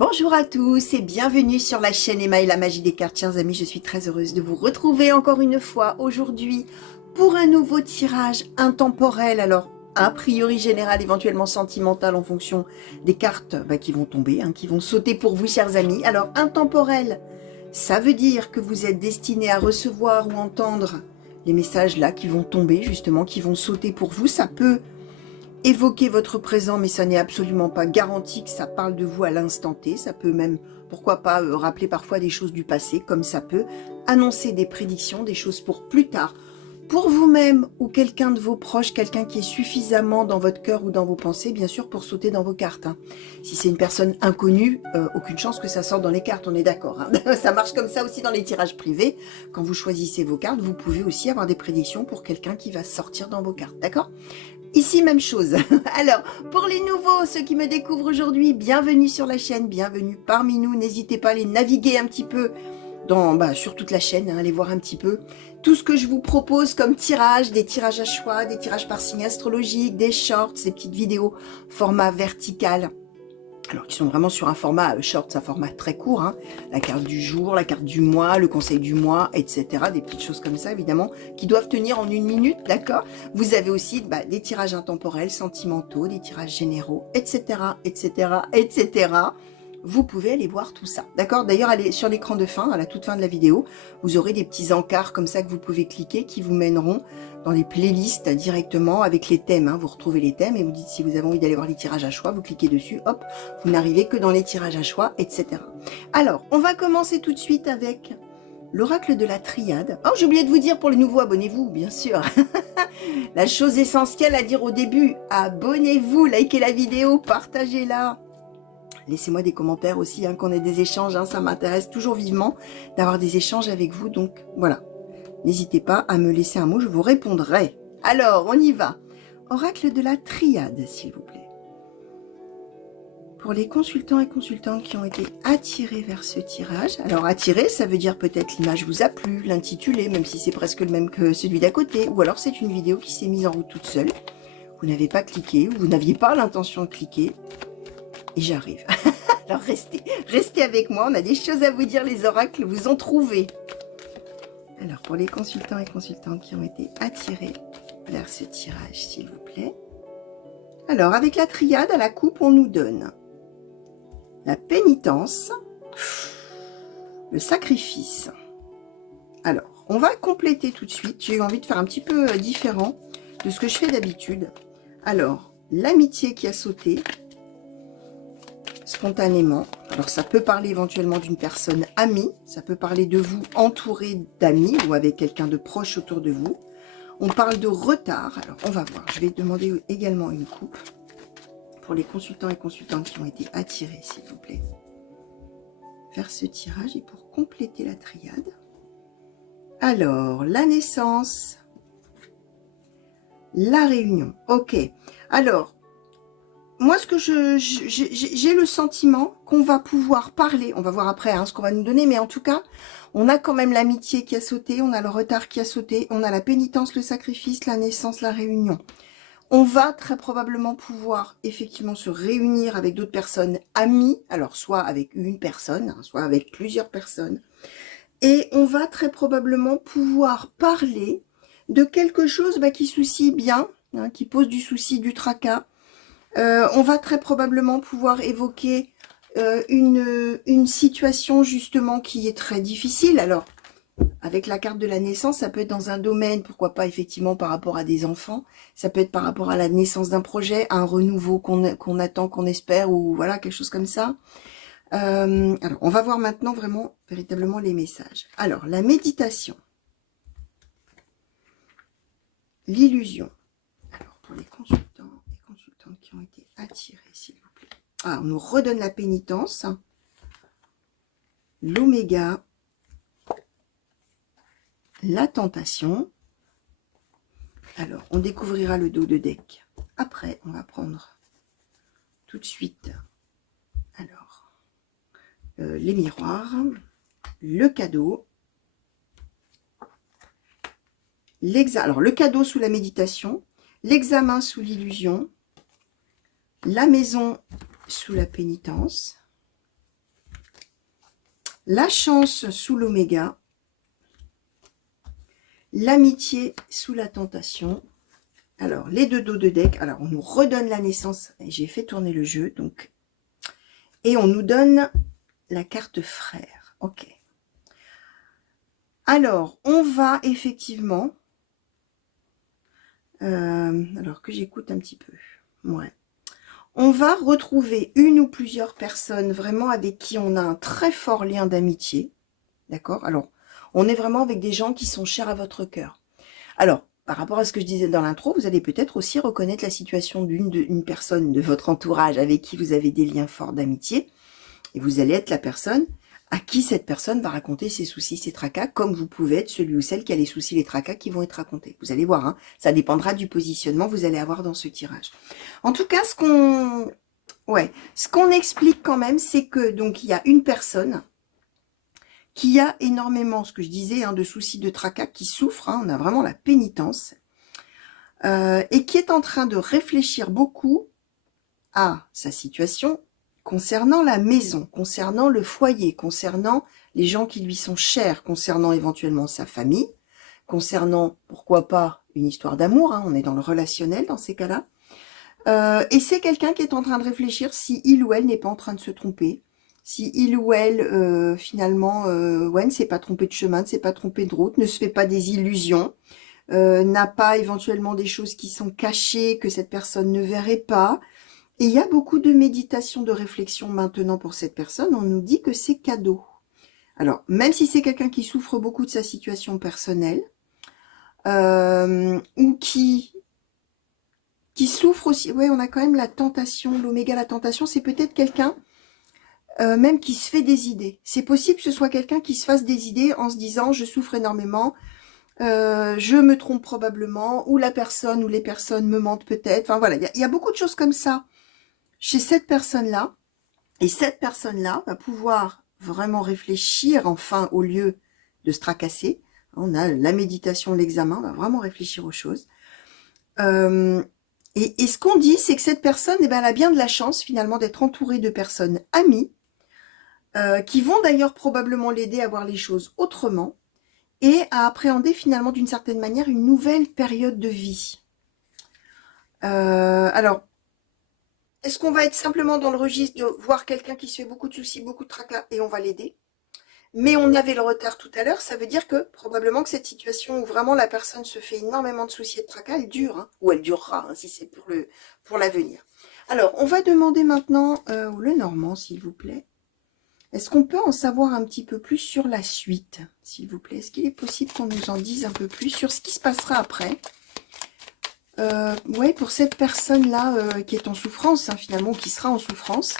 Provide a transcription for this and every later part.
Bonjour à tous et bienvenue sur la chaîne Emma et la magie des cartes. Chers amis, je suis très heureuse de vous retrouver encore une fois aujourd'hui pour un nouveau tirage intemporel. Alors, a priori général, éventuellement sentimental en fonction des cartes qui vont tomber, qui vont sauter pour vous, chers amis. Alors, intemporel, ça veut dire que vous êtes destiné à recevoir ou entendre les messages là qui vont tomber, justement, qui vont sauter pour vous. Ça peut évoquer votre présent, mais ça n'est absolument pas garanti que ça parle de vous à l'instant T. Ça peut même, pourquoi pas, rappeler parfois des choses du passé, comme ça peut annoncer des prédictions, des choses pour plus tard, pour vous-même ou quelqu'un de vos proches, quelqu'un qui est suffisamment dans votre cœur ou dans vos pensées, bien sûr, pour sauter dans vos cartes. Si c'est une personne inconnue, aucune chance que ça sorte dans les cartes, on est d'accord. Ça marche comme ça aussi dans les tirages privés. Quand vous choisissez vos cartes, vous pouvez aussi avoir des prédictions pour quelqu'un qui va sortir dans vos cartes, d'accord ? Ici, même chose. Alors, pour les nouveaux, ceux qui me découvrent aujourd'hui, bienvenue sur la chaîne, bienvenue parmi nous. N'hésitez pas à aller naviguer un petit peu sur toute la chaîne, allez voir un petit peu tout ce que je vous propose comme tirage, des tirages à choix, des tirages par signe astrologique, des shorts, ces petites vidéos format vertical. Alors, qui sont vraiment sur un format short, un format très court, la carte du jour, la carte du mois, le conseil du mois, etc. Des petites choses comme ça, évidemment, qui doivent tenir en 1 minute, d'accord? Vous avez aussi des tirages intemporels, sentimentaux, des tirages généraux, etc., etc., etc. Vous pouvez aller voir tout ça, d'accord? D'ailleurs, allez sur l'écran de fin, à la toute fin de la vidéo, vous aurez des petits encarts comme ça que vous pouvez cliquer, qui vous mèneront dans les playlists directement avec les thèmes. Vous retrouvez les thèmes et vous dites si vous avez envie d'aller voir les tirages à choix, vous cliquez dessus, hop, vous n'arrivez que dans les tirages à choix, etc. Alors, on va commencer tout de suite avec l'oracle de la triade. Oh, j'ai oublié de vous dire pour les nouveaux, abonnez-vous, bien sûr. La chose essentielle à dire au début, abonnez-vous, likez la vidéo, partagez-la. Laissez-moi des commentaires aussi, qu'on ait des échanges, ça m'intéresse toujours vivement d'avoir des échanges avec vous, donc voilà. N'hésitez pas à me laisser un mot, je vous répondrai. Alors, on y va. Oracle de la triade, s'il vous plaît. Pour les consultants et consultantes qui ont été attirés vers ce tirage. Alors, attirés, ça veut dire peut-être l'image vous a plu, l'intitulé, même si c'est presque le même que celui d'à côté. Ou alors, c'est une vidéo qui s'est mise en route toute seule. Vous n'avez pas cliqué, ou vous n'aviez pas l'intention de cliquer. Et j'arrive. Alors, restez avec moi. On a des choses à vous dire. Les oracles vous ont trouvé. Alors, pour les consultants et consultantes qui ont été attirés vers ce tirage, s'il vous plaît. Alors, avec la triade à la coupe, on nous donne la pénitence, le sacrifice. Alors, on va compléter tout de suite. J'ai eu envie de faire un petit peu différent de ce que je fais d'habitude. Alors, l'amitié qui a sauté spontanément. Alors, ça peut parler éventuellement d'une personne amie. Ça peut parler de vous entouré d'amis ou avec quelqu'un de proche autour de vous. On parle de retard. Alors, on va voir. Je vais demander également une coupe pour les consultants et consultantes qui ont été attirés, s'il vous plaît, vers ce tirage et pour compléter la triade. Alors, la naissance, la réunion. Ok. Alors, moi, ce que j'ai le sentiment qu'on va pouvoir parler, on va voir après ce qu'on va nous donner, mais en tout cas, on a quand même l'amitié qui a sauté, on a le retard qui a sauté, on a la pénitence, le sacrifice, la naissance, la réunion. On va très probablement pouvoir effectivement se réunir avec d'autres personnes amies, alors soit avec une personne, soit avec plusieurs personnes, et on va très probablement pouvoir parler de quelque chose qui soucie bien, qui pose du souci, du tracas. On va très probablement pouvoir évoquer une situation justement qui est très difficile. Alors, avec la carte de la naissance, ça peut être dans un domaine, pourquoi pas effectivement par rapport à des enfants. Ça peut être par rapport à la naissance d'un projet, un renouveau qu'on attend, qu'on espère, ou voilà, quelque chose comme ça. Alors, on va voir maintenant vraiment, véritablement les messages. Alors, la méditation. L'illusion. Alors, pour les consultants et consultantes qui ont été attirés, s'il vous plaît. Ah, on nous redonne la pénitence. L'oméga. La tentation. Alors, on découvrira le dos de deck. Après, on va prendre tout de suite alors les miroirs, le cadeau, alors le cadeau sous la méditation, l'examen sous l'illusion, la maison sous la pénitence, la chance sous l'oméga, l'amitié sous la tentation. Alors, les deux dos de deck. Alors, on nous redonne la naissance. J'ai fait tourner le jeu, donc. Et on nous donne la carte frère. Ok. Alors, on va effectivement... alors que j'écoute un petit peu. Ouais. On va retrouver une ou plusieurs personnes vraiment avec qui on a un très fort lien d'amitié. D'accord? Alors, on est vraiment avec des gens qui sont chers à votre cœur. Alors, par rapport à ce que je disais dans l'intro, vous allez peut-être aussi reconnaître la situation d'une personne de votre entourage avec qui vous avez des liens forts d'amitié. Et vous allez être la personne à qui cette personne va raconter ses soucis, ses tracas, comme vous pouvez être celui ou celle qui a les soucis, les tracas qui vont être racontés. Vous allez voir, hein, ça dépendra du positionnement que vous allez avoir dans ce tirage. En tout cas, ce qu'on explique quand même, c'est que donc il y a une personne qui a énormément, ce que je disais, hein, de soucis, de tracas, qui souffre, hein, on a vraiment la pénitence, et qui est en train de réfléchir beaucoup à sa situation concernant la maison, concernant le foyer, concernant les gens qui lui sont chers, concernant éventuellement sa famille, concernant, pourquoi pas, une histoire d'amour, hein, on est dans le relationnel dans ces cas-là. Et c'est quelqu'un qui est en train de réfléchir si il ou elle n'est pas en train de se tromper, si il ou elle, finalement, ouais, ne s'est pas trompé de chemin, ne s'est pas trompé de route, ne se fait pas des illusions, n'a pas éventuellement des choses qui sont cachées, que cette personne ne verrait pas. Et il y a beaucoup de méditation, de réflexion maintenant pour cette personne. On nous dit que c'est cadeau. Alors, même si c'est quelqu'un qui souffre beaucoup de sa situation personnelle, ou qui souffre aussi, ouais, on a quand même la tentation, l'oméga, la tentation, c'est peut-être quelqu'un même qui se fait des idées. C'est possible que ce soit quelqu'un qui se fasse des idées en se disant « je souffre énormément », je me trompe probablement, ou la personne ou les personnes me mentent peut-être. Enfin voilà, il y a beaucoup de choses comme ça chez cette personne-là. Et cette personne-là va pouvoir vraiment réfléchir enfin au lieu de se tracasser. On a la méditation, l'examen, on va vraiment réfléchir aux choses. Et ce qu'on dit, c'est que cette personne, eh ben, elle a bien de la chance finalement d'être entourée de personnes amies, qui vont d'ailleurs probablement l'aider à voir les choses autrement, et à appréhender finalement d'une certaine manière une nouvelle période de vie. Alors, est-ce qu'on va être simplement dans le registre de voir quelqu'un qui se fait beaucoup de soucis, beaucoup de tracas, et on va l'aider? Mais on avait le retard tout à l'heure, ça veut dire que probablement que cette situation où vraiment la personne se fait énormément de soucis et de tracas, elle dure, hein, ou elle durera, hein, si c'est pour l'avenir. Alors, on va demander maintenant le Normand, s'il vous plaît. Est-ce qu'on peut en savoir un petit peu plus sur la suite, s'il vous plaît? Est-ce qu'il est possible qu'on nous en dise un peu plus sur ce qui se passera après? Ouais, pour cette personne-là qui est en souffrance, hein, finalement, qui sera en souffrance,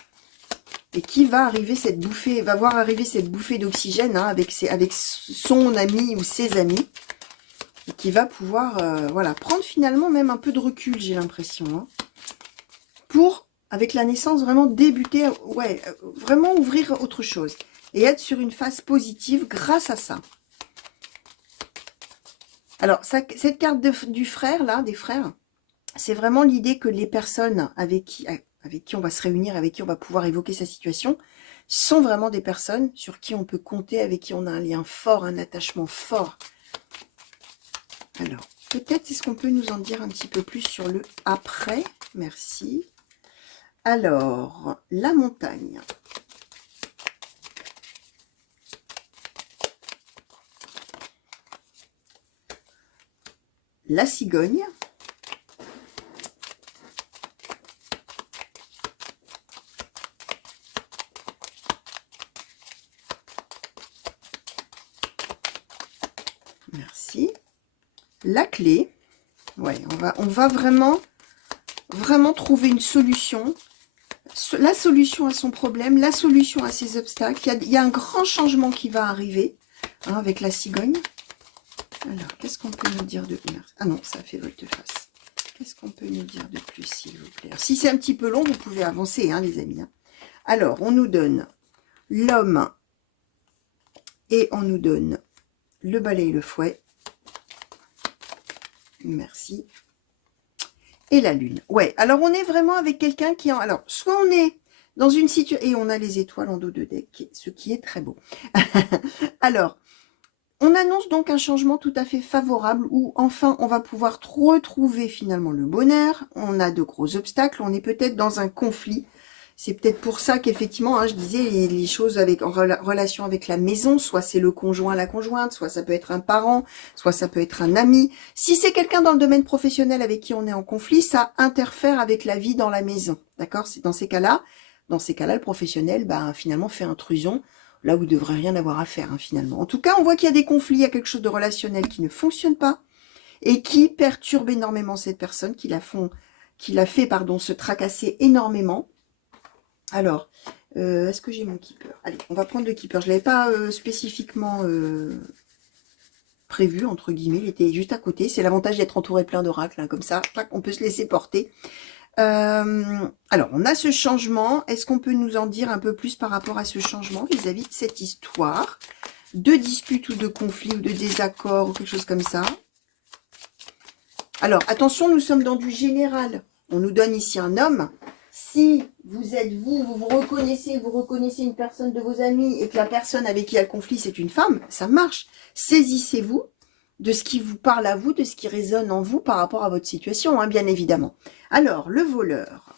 et qui va arriver cette bouffée, va voir arriver cette bouffée d'oxygène, hein, avec son ami ou ses amis, et qui va pouvoir, voilà, prendre finalement même un peu de recul, j'ai l'impression, hein, pour, avec la naissance, vraiment débuter, ouais, vraiment ouvrir autre chose, et être sur une phase positive grâce à ça. Alors, cette carte du frère, là, des frères, c'est vraiment l'idée que les personnes avec qui on va se réunir, avec qui on va pouvoir évoquer sa situation, sont vraiment des personnes sur qui on peut compter, avec qui on a un lien fort, un attachement fort. Alors, peut-être est-ce qu'on peut nous en dire un petit peu plus sur le après? Merci. Alors, la montagne. La cigogne. Merci. La clé. Ouais, on va vraiment trouver une solution. La solution à son problème, la solution à ses obstacles. Il y a un grand changement qui va arriver, hein, avec la cigogne. Alors, qu'est-ce qu'on peut nous dire de plus? Ah non, ça fait volte-face. Qu'est-ce qu'on peut nous dire de plus, s'il vous plaît? Alors, si c'est un petit peu long, vous pouvez avancer, hein, les amis. Hein. Alors, on nous donne l'homme et on nous donne le balai et le fouet. Merci. Et la lune. Ouais, alors on est vraiment avec quelqu'un qui... Alors, soit on est Dans une situation... Et on a les étoiles en dos de deck, ce qui est très beau. Alors, on annonce donc un changement tout à fait favorable où enfin on va pouvoir retrouver finalement le bonheur. On a de gros obstacles, on est peut-être dans un conflit. C'est peut-être pour ça qu'effectivement, hein, je disais, les choses avec, en relation avec la maison, soit c'est le conjoint, la conjointe, soit ça peut être un parent, soit ça peut être un ami. Si c'est quelqu'un dans le domaine professionnel avec qui on est en conflit, ça interfère avec la vie dans la maison. D'accord? C'est dans ces cas-là, le professionnel, bah, finalement, fait intrusion là où il ne devrait rien avoir à faire, hein, finalement. En tout cas, on voit qu'il y a des conflits, il y a quelque chose de relationnel qui ne fonctionne pas et qui perturbe énormément cette personne, qui la fait, se tracasser énormément. Alors, est-ce que j'ai mon keeper? Allez, on va prendre le keeper. Je ne l'avais pas spécifiquement prévu, entre guillemets. Il était juste à côté. C'est l'avantage d'être entouré plein d'oracles, hein, comme ça, on peut se laisser porter. Alors, on a ce changement. Est-ce qu'on peut nous en dire un peu plus par rapport à ce changement vis-à-vis de cette histoire de dispute ou de conflit ou de désaccord ou quelque chose comme ça? Alors, attention, nous sommes dans du général. On nous donne ici un homme. Si vous êtes vous reconnaissez une personne de vos amis et que la personne avec qui il y a le conflit, c'est une femme, ça marche. Saisissez-vous de ce qui vous parle à vous, de ce qui résonne en vous par rapport à votre situation, hein, bien évidemment. Alors, le voleur.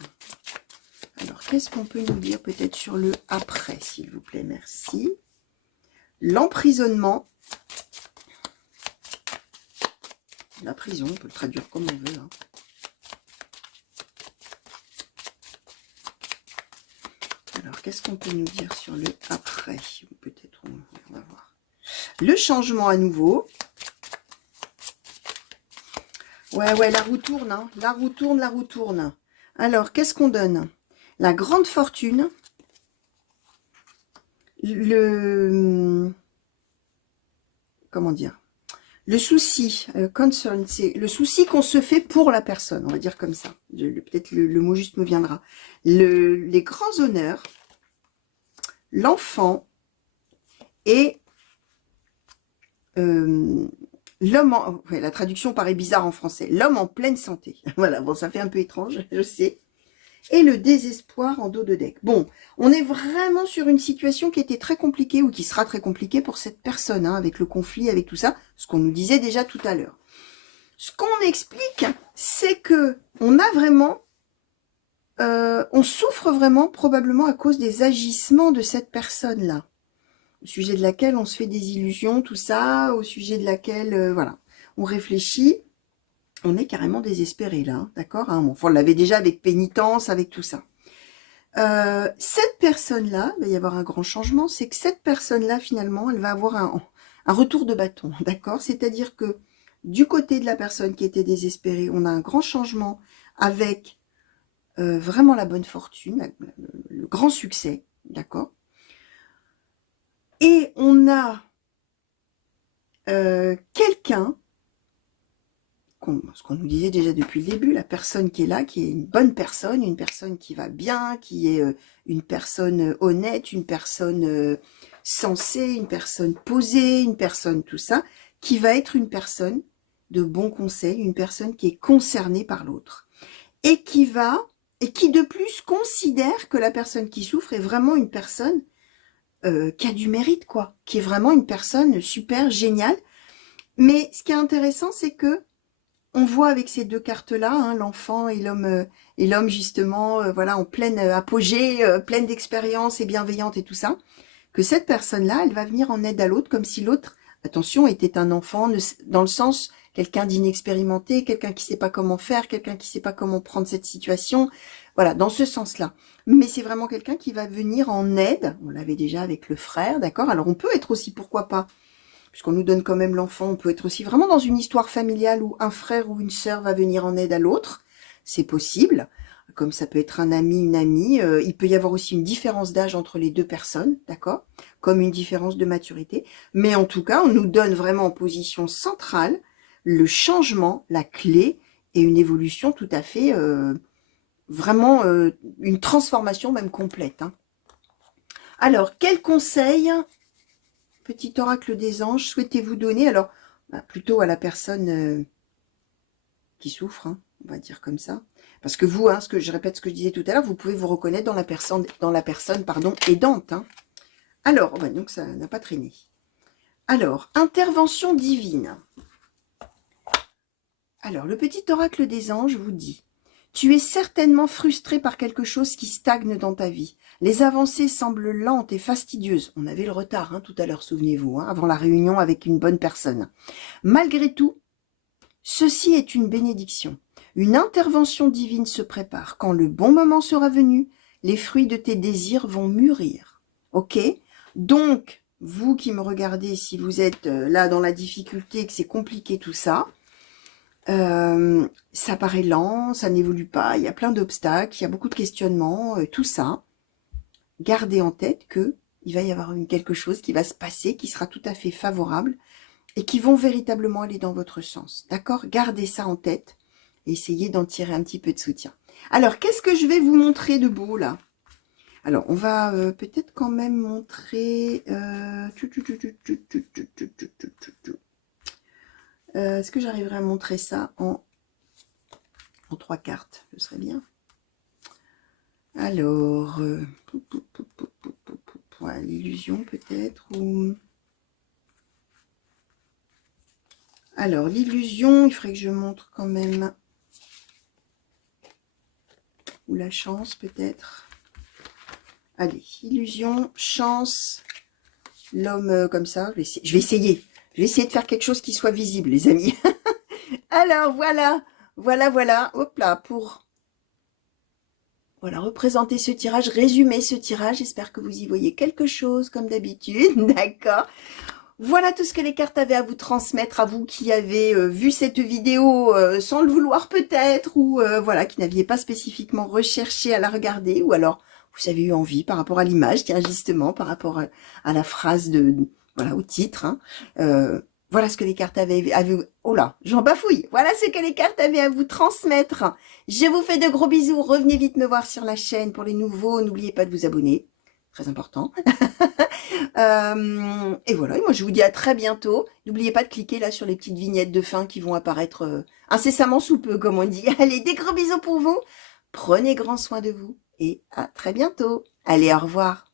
Alors, qu'est-ce qu'on peut nous dire peut-être sur le après, s'il vous plaît, merci. L'emprisonnement. La prison, on peut le traduire comme on veut, hein. Alors, qu'est-ce qu'on peut nous dire sur le après? Peut-être, on va voir. Le changement à nouveau. Ouais, la roue tourne, hein. La roue tourne, la roue tourne. Alors, qu'est-ce qu'on donne? La grande fortune. Comment dire? Le souci, concern, c'est le souci qu'on se fait pour la personne, on va dire comme ça. Peut-être le mot juste me viendra. Les grands honneurs, l'enfant et l'homme en... Ouais, la traduction paraît bizarre en français. L'homme en pleine santé. Voilà, bon, ça fait un peu étrange, je sais. Et le désespoir en dos de deck. Bon, on est vraiment sur une situation qui était très compliquée ou qui sera très compliquée pour cette personne, hein, avec le conflit, avec tout ça, ce qu'on nous disait déjà tout à l'heure. Ce qu'on explique, c'est que on a vraiment, on souffre vraiment probablement à cause des agissements de cette personne-là, au sujet de laquelle on se fait des illusions, tout ça, au sujet de laquelle, voilà, on réfléchit. On est carrément désespéré là, d'accord, hein, bon, on l'avait déjà avec pénitence, avec tout ça. Cette personne-là, il va y avoir un grand changement, c'est que cette personne-là, finalement, elle va avoir un retour de bâton, d'accord? C'est-à-dire que du côté de la personne qui était désespérée, on a un grand changement avec vraiment la bonne fortune, le grand succès, d'accord? Et on a quelqu'un, ce qu'on nous disait déjà depuis le début, la personne qui est là, qui est une bonne personne, une personne qui va bien, qui est une personne honnête, une personne sensée, une personne posée, une personne tout ça, qui va être une personne de bon conseil, une personne qui est concernée par l'autre. Et qui de plus considère que la personne qui souffre est vraiment une personne qui a du mérite, quoi, qui est vraiment une personne super géniale. Mais ce qui est intéressant, c'est que on voit avec ces deux cartes-là, hein, l'enfant et l'homme justement, voilà, en pleine apogée, pleine d'expérience et bienveillante et tout ça, que cette personne-là, elle va venir en aide à l'autre, comme si l'autre, attention, était un enfant, dans le sens, quelqu'un d'inexpérimenté, quelqu'un qui sait pas comment faire, quelqu'un qui sait pas comment prendre cette situation, voilà, dans ce sens-là. Mais c'est vraiment quelqu'un qui va venir en aide, on l'avait déjà avec le frère, d'accord? Alors on peut être aussi, pourquoi pas, puisqu'on nous donne quand même l'enfant, on peut être aussi vraiment dans une histoire familiale où un frère ou une sœur va venir en aide à l'autre. C'est possible, comme ça peut être un ami, une amie. Il peut y avoir aussi une différence d'âge entre les deux personnes, d'accord? Comme une différence de maturité. Mais en tout cas, on nous donne vraiment en position centrale le changement, la clé et une évolution tout à fait, vraiment une transformation même complète, hein. Alors, quel conseil... Petit oracle des anges, souhaitez-vous donner, alors plutôt à la personne qui souffre, hein, on va dire comme ça, Parce que vous, hein, je répète ce que je disais tout à l'heure, vous pouvez vous reconnaître dans la personne, aidante. Hein. Alors, bah, donc ça n'a pas traîné. Alors, intervention divine. Alors, le petit oracle des anges vous dit: tu es certainement frustré par quelque chose qui stagne dans ta vie. Les avancées semblent lentes et fastidieuses. On avait le retard, hein, tout à l'heure, souvenez-vous, hein, avant la réunion avec une bonne personne. Malgré tout, ceci est une bénédiction. Une intervention divine se prépare. Quand le bon moment sera venu, les fruits de tes désirs vont mûrir. Ok? Donc, vous qui me regardez, si vous êtes là dans la difficulté, que c'est compliqué tout ça, ça paraît lent, ça n'évolue pas, il y a plein d'obstacles, il y a beaucoup de questionnements, tout ça. Gardez en tête que il va y avoir quelque chose qui va se passer, qui sera tout à fait favorable et qui vont véritablement aller dans votre sens. D'accord? Gardez ça en tête et essayez d'en tirer un petit peu de soutien. Alors, qu'est-ce que je vais vous montrer de beau là? Alors, on va peut-être quand même montrer... Est-ce que j'arriverai à montrer ça en 3 cartes? Ce serait bien. Alors, l'illusion peut-être, ou... Alors, l'illusion, il faudrait que je montre quand même... Ou la chance peut-être. Allez, illusion, chance, l'homme comme ça. Je vais essayer. Je vais essayer de faire quelque chose qui soit visible, les amis. Alors, voilà. Hop là, pour voilà, représenter ce tirage, résumer ce tirage. J'espère que vous y voyez quelque chose, comme d'habitude. D'accord. Voilà tout ce que les cartes avaient à vous transmettre, à vous qui avez vu cette vidéo sans le vouloir peut-être, ou voilà, qui n'aviez pas spécifiquement recherché à la regarder, ou alors vous avez eu envie par rapport à l'image, tiens, justement, par rapport à la phrase voilà, au titre. Hein. Voilà ce que les cartes avaient à vous... Oh là, j'en bafouille. Voilà ce que les cartes avaient à vous transmettre. Je vous fais de gros bisous. Revenez vite me voir sur la chaîne pour les nouveaux. N'oubliez pas de vous abonner. Très important. Et voilà, et moi je vous dis à très bientôt. N'oubliez pas de cliquer là sur les petites vignettes de fin qui vont apparaître incessamment sous peu, comme on dit. Allez, des gros bisous pour vous. Prenez grand soin de vous et à très bientôt. Allez, au revoir.